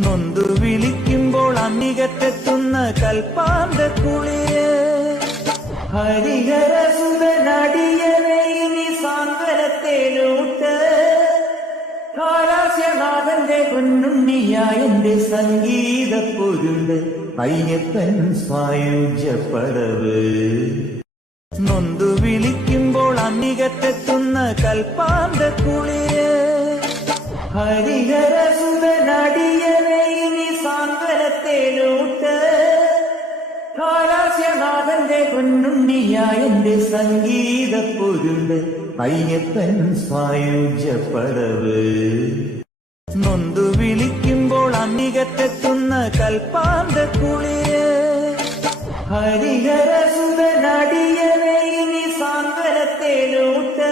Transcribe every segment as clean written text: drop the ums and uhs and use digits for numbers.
നൊന്തു വിളിക്കുമ്പോൾ അന്നികത്തെത്തുന്ന കൽപ്പാന്ത കുളിര് ഹരിഹരസുതനടിയനെ ഇനി സാന്ത്വനത്തേലൂട്ട് കാലാസ്യനാഥന്റെ പൊന്നുണ്ണിയായന്റെ സംഗീത പൊരുണ്ട് അയ്യപ്പൻ സ്വായുജ്യപ്പടവ് നൊന്തു വിളിക്കുമ്പോൾ അന്നികത്തെത്തുന്ന കൽപ്പാന്ത കുളിര് ഹരിഹരസുതനടിയനെ ഇനി സാന്ത്വനത്തേലൂട്ട് കാലാസ്യനാഥന്റെ പൊന്നുണ്ണിയായന്റെ സംഗീത പൊരുണ്ട് അയ്യപ്പൻ സ്വായുജ്യപ്പടവ് നൊന്തു വിളിക്കുമ്പോൾ അന്നികത്തെത്തുന്ന കൽപ്പാന്ത കുളിര് ഹരിഹരസുതനടിയനെ ഇനി സാന്ത്വനത്തേലൂട്ട്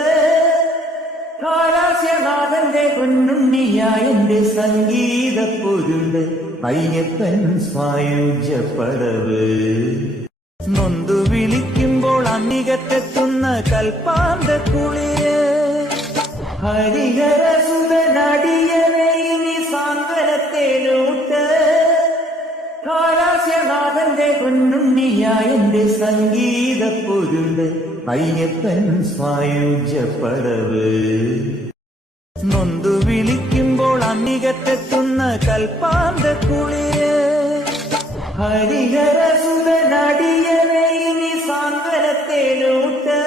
കാലാസ്യനാഥന്റെ പൊന്നുണ്ണിയായന്റെ സംഗീത പൊരുണ്ട് അയ്യപ്പൻ സ്വായുജ്യപ്പടവ് നൊന്തു വിളിക്കുമ്പോൾ അന്നികത്തെത്തുന്ന കൽപ്പാന്ത കുളിര് ഹരിഹരസുതനടിയനെ ഇനി സാന്ത്വനത്തേലൂട്ട് കാലാസ്യനാഥന്റെ പൊന്നുണ്ണിയായന്റെ സംഗീത പൊരുണ്ട് അയ്യപ്പൻ സ്വായുജ്യപ്പടവ് നൊന്തു വിളിക്കുമ്പോൾ അന്നികത്തെത്തുന്ന കൽപ്പാന്ത കുളിര് ഹരിഹരസുതനടിയനെ ഇനി സാന്ത്വനത്തേലൂട്ട്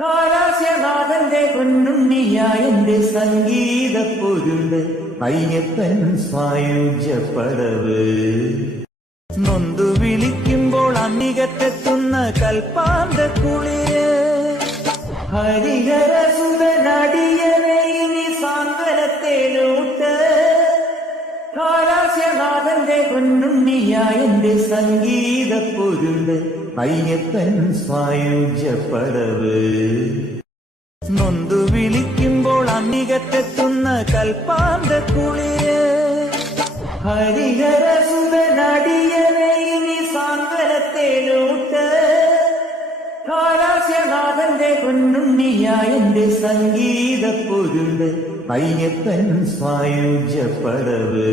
കാലാസ്യനാഥന്റെ പൊന്നുണ്ണിയായന്റെ സംഗീത പൊരുണ്ട് അയ്യപ്പൻ സ്വായുജ്യപ്പടവ് നൊന്തു വിളിക്കുമ്പോൾ അന്നികത്തെത്തുന്ന കൽപ്പാന്ത കുളിര് ഹരിഹരസുതനടിയനെ ഇനി സാന്ത്വനത്തേലൂട്ട് കാലാസ്യനാഥന്റെ പൊന്നുണ്ണിയായന്റെ സംഗീത പൊരുണ്ട് അയ്യപ്പൻ സ്വായുജ്യപ്പടവ് നൊന്തു വിളിക്കുമ്പോൾ അന്നികത്തെത്തുന്ന കൽപ്പാന്ത കുളിര് ഹരിഹരസുതനടിയനെ ഇനി സാന്ത്വനത്തേലൂട്ട് കാലാസ്യനാഥന്റെ പൊന്നുണ്ണിയായന്റെ സംഗീത പൊരുണ്ട് അയ്യപ്പൻ സ്വായുജ്യപ്പടവ്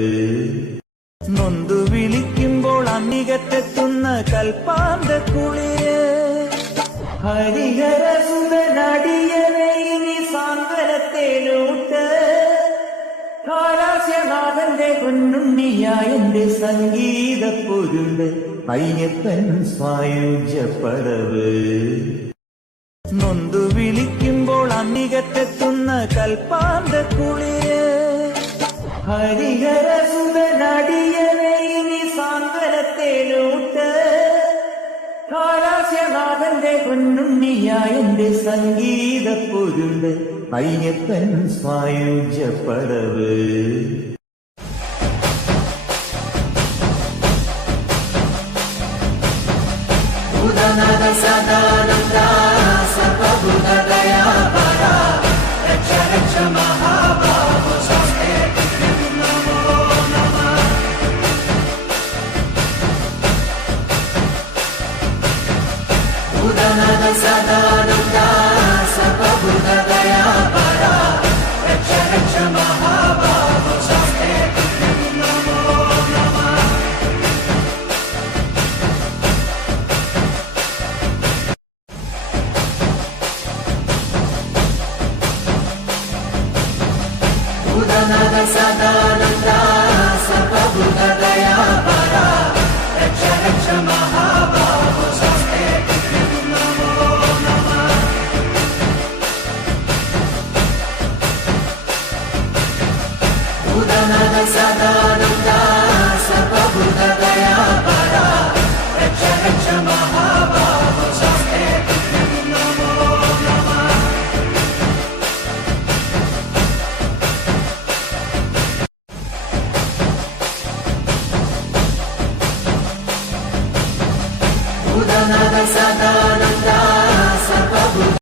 നൊന്തു വിളിക്കുമ്പോൾ അന്നികത്തെത്തുന്ന കൽപ്പാന്ത കുളിര് ഹരിഹരസുതനടിയനെ ഇനി സാന്ത്വനത്തേലൂട്ട് കാലാസ്യനാഥന്റെ പൊന്നുണ്ണിയായന്റെ സംഗീത പൊരുണ്ട് അയ്യപ്പൻ സ്വായുജ്യപ്പടവ് നൊന്തു വിളിക്കുമ്പോൾ അന്നികത്തെത്തുന്ന കൽപ്പാന്ത കുളിര് ഹരിഹരസുതനടിയനെ ഇനി സാന്ത്വനത്തേലൂട്ട് കാലാസ്യനാഥന്റെ പൊന്നുണ്ണിയായന്റെ സംഗീത പൊരുണ്ട് അയ്യപ്പൻ സ്വായുജ്യപ്പടവ്